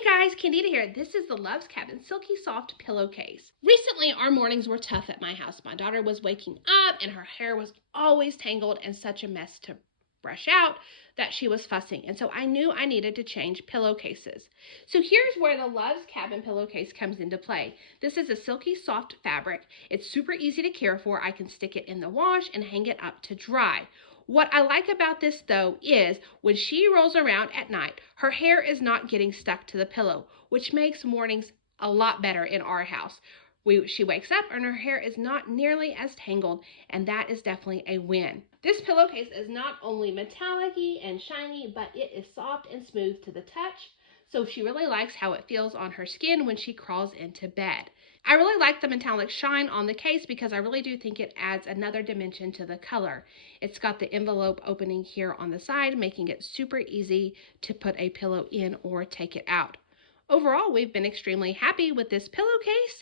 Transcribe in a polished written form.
Hey guys, Candida here. This is the Love's Cabin Silky Soft Pillowcase. Recently, our mornings were tough at my house. My daughter was waking up and her hair was always tangled and such a mess to brush out that she was fussing. And so I knew I needed to change pillowcases. So here's where the Love's Cabin Pillowcase comes into play. This is a silky soft fabric. It's super easy to care for. I can stick it in the wash and hang it up to dry. What I like about this though is when she rolls around at night, her hair is not getting stuck to the pillow, which makes mornings a lot better in our house. She wakes up and her hair is not nearly as tangled, and that is definitely a win. This pillowcase is not only metallic-y and shiny, but it is soft and smooth to the touch, so she really likes how it feels on her skin when she crawls into bed. I really like the metallic shine on the case because I really do think it adds another dimension to the color. It's got the envelope opening here on the side, making it super easy to put a pillow in or take it out. Overall, we've been extremely happy with this pillowcase.